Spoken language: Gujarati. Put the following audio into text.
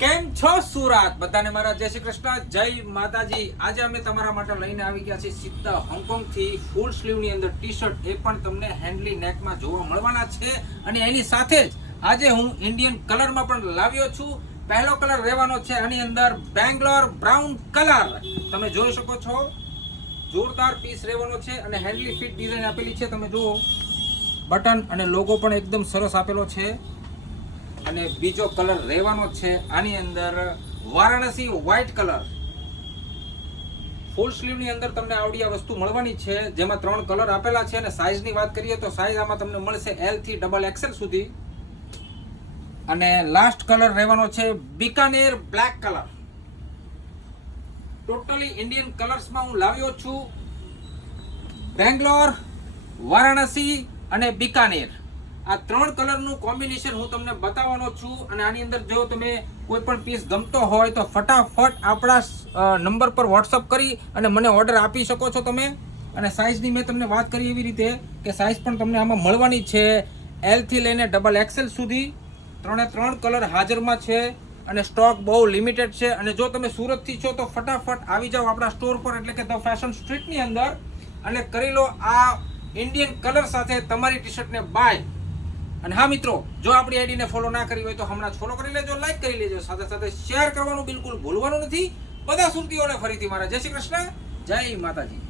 કેમ છો સુરત? બધાને મારા જય શ્રી કૃષ્ણ, જય માતાજી. આજે અમે તમારા માટે લઈને આવી ગયા છીએ સીધા હોંગકોંગ થી ફૂલ સ્લીવ ની અંદર ટી શર્ટ, એ પણ તમને હેન્ડલી નેકમાં જોવા મળવાના છે. અને એની સાથે જ આજે હું ઇન્ડિયન કલરમાં પણ લાવ્યો છું. પહેલો કલર રહેવાનો છે આની અંદર બેંગ્લોર બ્રાઉન કલર. તમે જોઈ શકો છો, જોરદાર પીસ રહેવાનો છે અને હેન્ડલી ફિટ ડિઝાઇન આપેલી છે. તમે જુઓ, બટન અને લોગો પણ એકદમ સરસ આપેલો છે. અને બીજો કલર રહેવાનો છે આની અંદર વારાણસી વ્હાઇટ કલર. ફૂલ સ્લીવ ની અંદર તમને આવડી આ વસ્તુ મળવાની છે, જેમાં 3 કલર આપેલા છે. અને સાઈઝ ની વાત કરીએ તો સાઈઝ આમાં તમને મળશે L થી XXL સુધી. અને લાસ્ટ કલર રહેવાનો છે Bikaner black colour. Totally Indian કલર્સમાં હું લાવ્યો છું. બેંગ્લોર, વારાણસી અને બિકાનેર, આ 3 કલરનું કોમ્બિનેશન હું તમને બતાવવાનો છું. અને આની અંદર જો તમે કોઈ પણ પીસ ગમતો હોય તો ફટાફટ આપણા નંબર પર વોટ્સઅપ કરી અને મને ઓર્ડર આપી શકો છો તમે. અને સાઇઝની મેં તમને વાત કરી એવી રીતે કે સાઇઝ પણ તમને આમાં મળવાની છે L થી લઈને XXL સુધી. 3 કલર હાજરમાં છે અને સ્ટોક બહુ લિમિટેડ છે. અને જો તમે સુરતથી છો તો ફટાફટ આવી જાઓ આપણા સ્ટોર પર, એટલે કે ધ ફેશન સ્ટ્રીટની અંદર, અને કરી લો આ ઇન્ડિયન કલર સાથે તમારી ટી શર્ટને બાય. અને હા મિત્રો, જો આપણી આઈડીને ફોલો ના કરી હોય તો હમણાં જ ફોલો કરી લેજો, લાઈક કરી લેજો, સાથે સાથે શેર કરવાનું બિલકુલ ભૂલવાનું નથી. બધા સુરતીઓને ફરીથી મારા જય શ્રી કૃષ્ણ, જય માતાજી.